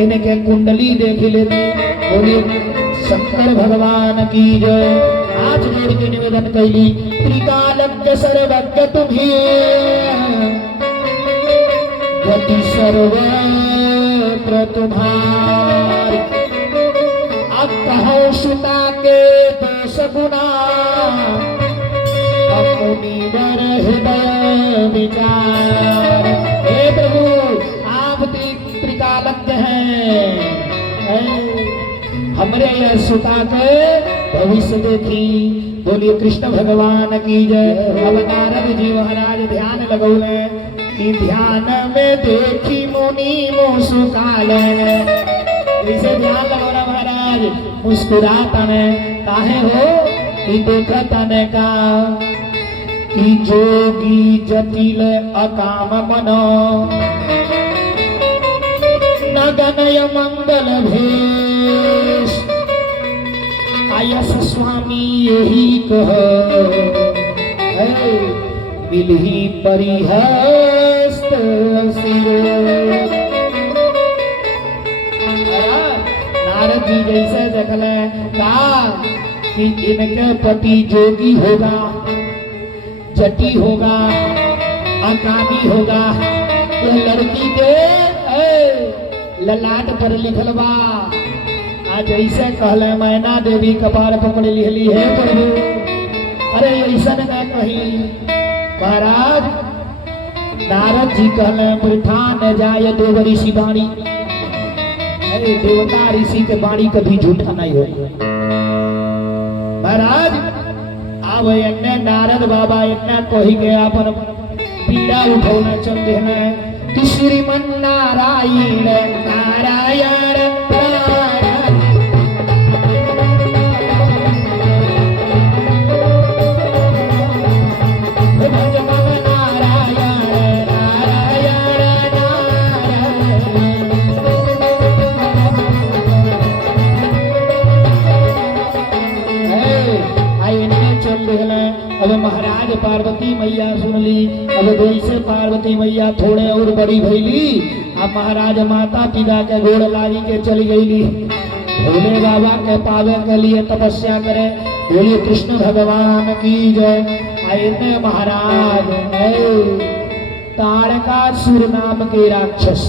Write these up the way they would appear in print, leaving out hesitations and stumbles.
इनके कुंडली देख लेते। बोलिए शंकर भगवान की जय। हाथ जोड़ के निवेदन कैली, त्रिकालज्ञ सर्वज्ञ तुम्ही, गति सर्वत्र तुम्हारी। अब कहो सुता के दोष गुना, मुनिवर हृदय विचार। हे प्रभु आप त्रिकालज्ञ हैं, हमरे यह सुता के भविष्य देखी। बोलिए कृष्ण भगवान की जय। अब नारद जी महाराज ध्यान लगौले कि ध्यान में देखी मुनि मुस्काल। जैसे ध्यान लगौला महाराज मुस्कुराता ने काहे हो कि देखता ने का कि जोगी जटिल अकाम मन, नगनय मंगल भेष। आयस स्वामी यही कह, मिलही परिहस्त सिर। नारद जी जैसे देखले का कि इनके पति जोगी होगा, जटी होगा, अकामी होगा। तो लड़की के ललाट पर लिखल बा। आज ऐसे कहले मैना देवी कपार पकड़ लिहली है प्रभु। अरे ऐसा न कही महाराज। नारद जी कहले वृथा न जाय देव ऋषि वाणी। अरे देवता ऋषि के वाणी कभी झूठा नहीं होगा महाराज। अब इन्ने नारद बाबा इतना कही के अपन पीड़ा उठौना चल देना कि श्रीमन नारायण नारायण अब महाराज पार्वती मैया सुन ली। अब जैसे पार्वती मैया थोड़े और बड़ी भैली, अब महाराज माता पिता के गोड़ लागी के चली गईली भोले बाबा के पावे के लिए तपस्या करे। बोलिए कृष्ण भगवान की जय। आइने महाराज तारकासुर नाम के राक्षस,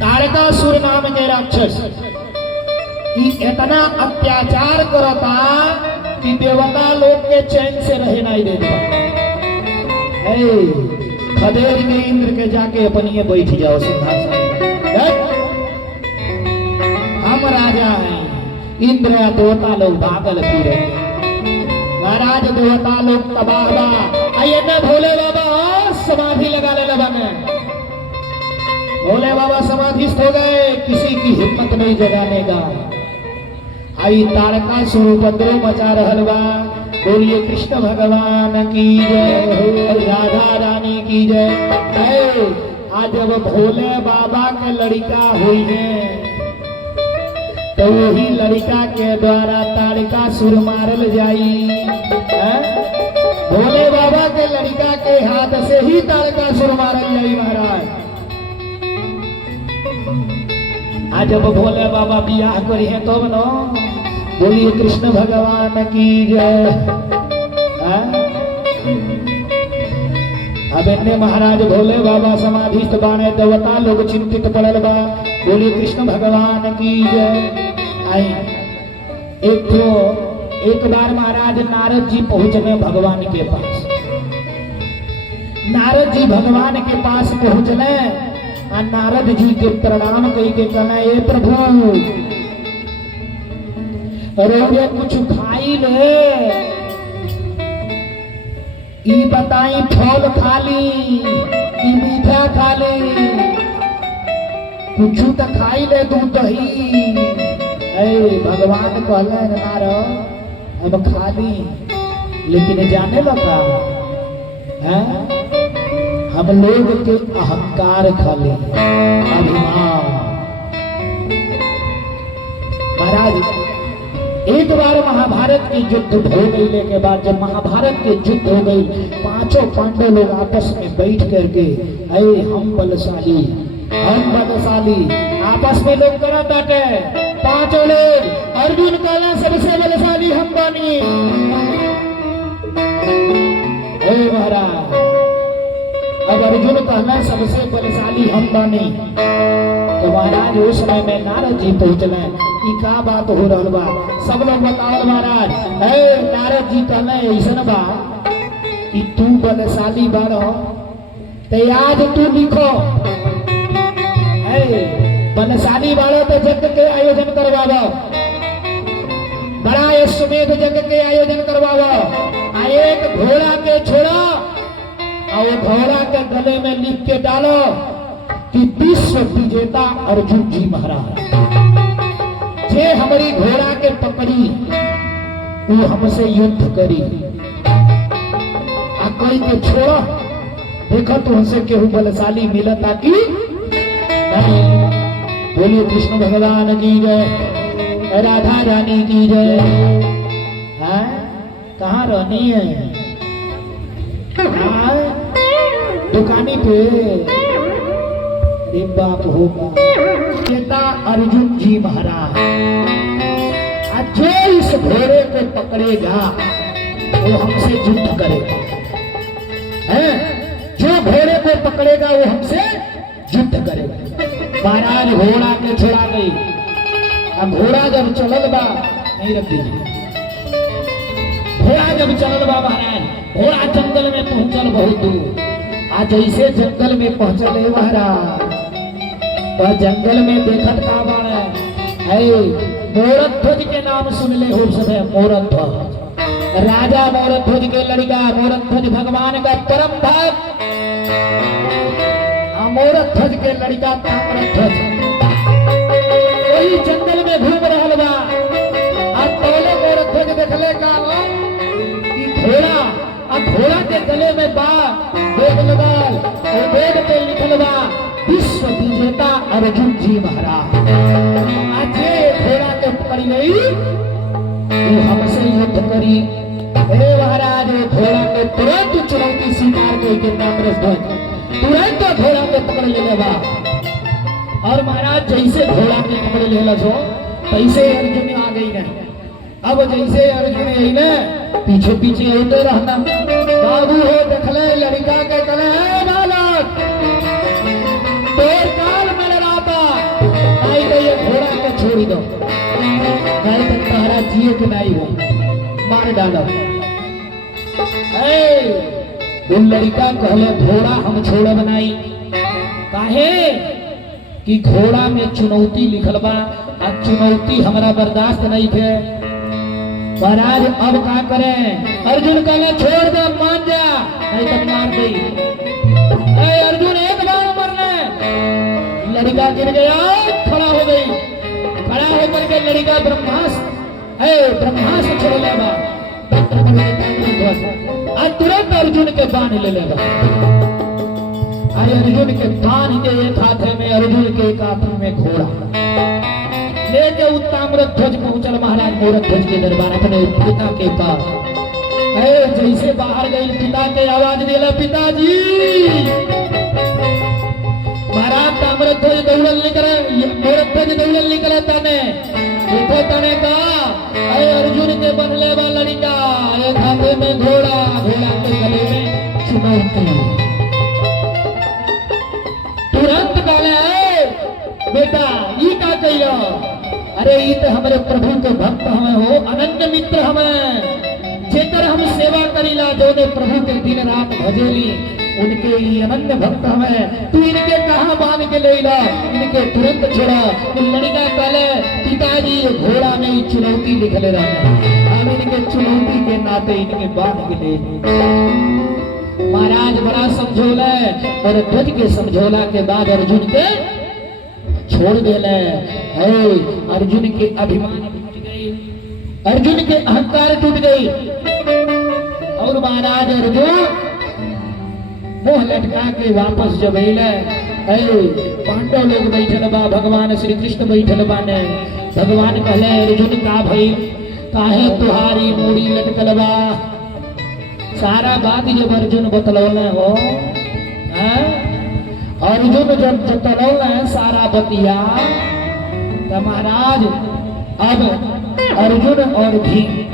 तारकासुर नाम के राक्षस कि इतना अत्याचार करता कि देवता लोग के चैन से रहे नहीं देता। खदेड़ के इंद्र के जाके अपनी बैठ जाओ सिंहासन। हम राजा हैं, इंद्र या देवता लोग भागल फिरे। महाराज देवता लोग तबाह बा। आइए ना भोले बाबा समाधि लगा ले लगा में। भोले बाबा समाधिस्थ हो गए, किसी की हिम्मत नहीं जगाने का। आई तारकासुर उपद्रव मचा रहल बा। बोलिए कृष्ण भगवान की जय, राधा रानी की जय। आज जब भोले बाबा के लड़का हुई है तो वही लड़का के द्वारा तारकासुर मारल जाई। भोले बाबा के लड़का के हाथ से ही तारकासुर मारल जाई महाराज। आज जब भोले बाबा बियाह करी है तो बनो। बोलिए कृष्ण भगवान की जय। अब इन्ने महाराज भोले बाबा समाधिस्थ बाणे, देवता लोग चिंतित पड़ल बा। बोलिए कृष्ण भगवान की जय। आई एक बार महाराज नारद जी पहुंचने भगवान के पास। नारद जी भगवान के पास पहुंचने और नारद जी के प्रणाम कई के कहना, ए प्रभु अरे कुछ खाई ले, ई बताई फल खाली कि मीठा खाली, कुछ तो खाई ले दूध दही। भगवान कहले नारद अब खाली, लेकिन जाने लगा है हम लोग के अहंकार खाली, अभिमान। महाराज एक बार महाभारत की युद्ध हो गई के बाद, जब महाभारत के युद्ध हो गई, 5 पांचों पांडव लोग आपस में बैठ करके अरे हम बलशाली आपस में लोग करा बाटे। पांचों लोग अर्जुन कहला सबसे बलशाली हम बानी। महाराज अब अर्जुन कहला सबसे बलशाली हम बानी तो महाराज उस समय में नारद जी पहुंचले कि का बात हो रहा बा। सब लोग बताओ महाराज नारद जी कहले ऐसा बा कि तू बलशाली बाड़ो ते आज तू लिखो बलशाली बाड़ो तो यज्ञ के आयोजन करवाओ, बड़ा अश्वमेध यज्ञ के आयोजन करवाओ। एक घोड़ा के छोड़ो और घोड़ा के गले में लिख के डालो कि विश्व विजेता अर्जुन जी महाराज जे हमारी घोड़ा के पकड़ी वो हमसे युद्ध करी। कोई के छोड़ो देखो तो हमसे केहू बलशाली मिला ताकि नहीं। बोलिए कृष्ण भगवान की जय, राधा रानी की जय। कहाँ रहनी है? दुकानी पे एक बाप होगा चेता अर्जुन जी महाराज। जो इस घोड़े को पकड़ेगा वो हमसे युद्ध करेगा। जो घोड़े को पकड़ेगा वो हमसे युद्ध करेगा। महाराज घोड़ा के छोड़ा गई। अब घोड़ा जब चलल बा नहीं रख दीजिए। घोड़ा जब चलल बा महाराज घोड़ा जंगल में पहुंचल बहुत दूर। आज जैसे जंगल में पहुंचल है महाराज तो जंगल में देखत का बाड़ा है मोरध्वज के नाम सुन ले हो सब है। मोरध्वज राजा मोरध्वज के लड़का मोरध्वज भगवान का परम भक्त। मोरध्वज के लड़का ताम्रध्वज वही जंगल में घूम रहा बा। अब पहले मोरध्वज देखले का घोड़ा के गले में बा वेद लगाल और वेद पे लिखल बा विश्व विजेता अर्जुन जी महाराज। आज घोड़ा के पकड़ी गई वो हमसे युद्ध करी। महाराज घोड़ा के तुरंत चुनौती स्वीकार करके ताम्रध्वज तुरंत घोड़ा के पकड़ ले बा। और महाराज जैसे घोड़ा के पकड़ ले लो तैसे अर्जुन आ गई ना। अब जैसे अर्जुन यही ना पीछे पीछे होते रहना। बाबू हो देखले लड़का के कले बालक तो काल में लड़ाता आई तो ये घोड़ा के छोड़ दो नहीं तो तारा जिए के नहीं हो मार डालो। उन लड़का कहले घोड़ा हम छोड़ बनाई काहे कि घोड़ा में चुनौती लिखल बा। अब चुनौती हमारा बर्दाश्त नहीं थे। महाराज अब क्या करें? अर्जुन कहले छोड़ दे मान जा नहीं तो मार गई। अर्जुन एक बार मरने लड़का गिर गया खड़ा हो गई। खड़ा होकर के लड़का ब्रह्मास्त्र छोड़ लेगा और तुरंत अर्जुन के बाण ले लेगा। अरे अर्जुन के बाण के एक हाथ में अर्जुन के एक हाथ में घोड़ा लेके ताम्रध्वज पहुंचल महाराज मोरध्वज के दरबार अपने पिता के पास। जैसे बाहर गई पिता के आवाज दिला पिताजी। महाराज ताम्रध्वज दौड़ल निकले मोरध्वज दौड़ल निकले तने देखो तने का अर्जुन के बनले वाला लड़का एक हाथ में घोड़ा घोड़ा के गले में चुनौती। तुरंत कहले बेटा ये का कहियो? अरे ये तो हमारे प्रभु के भक्त हमें हो अनन्य मित्र हमें जेकर हम सेवा करीला जो ने प्रभु के दिन रात भजेली उनके ये अनन्य भक्त हमें। तू इनके कहाँ बांध के ले ला इनके तुरंत छोड़ा। लड़का कहले पिताजी घोड़ा में ही चुनौती लिखले रहने हम इनके चुनौती के नाते इनके बांध के ले। महाराज बड़ा समझौला और ध्वज के समझौला के बाद अर्जुन के छोड़ दिले। अर्जुन के अभिमान टूट गई, अर्जुन के अहंकार टूट गई। और महाराज अर्जुन मुंह लटका के वापस जब अले पांडव लोग बैठल बा भगवान श्री कृष्ण बैठल बाने। भगवान कहले अर्जुन का भई काहे तुहारी मूड़ी लटकल बा? सारा बात जब अर्जुन बतलौले हो, हैं? अर्जुन जब बतलौले सारा बतिया, तो महाराज अब अर्जुन और भीम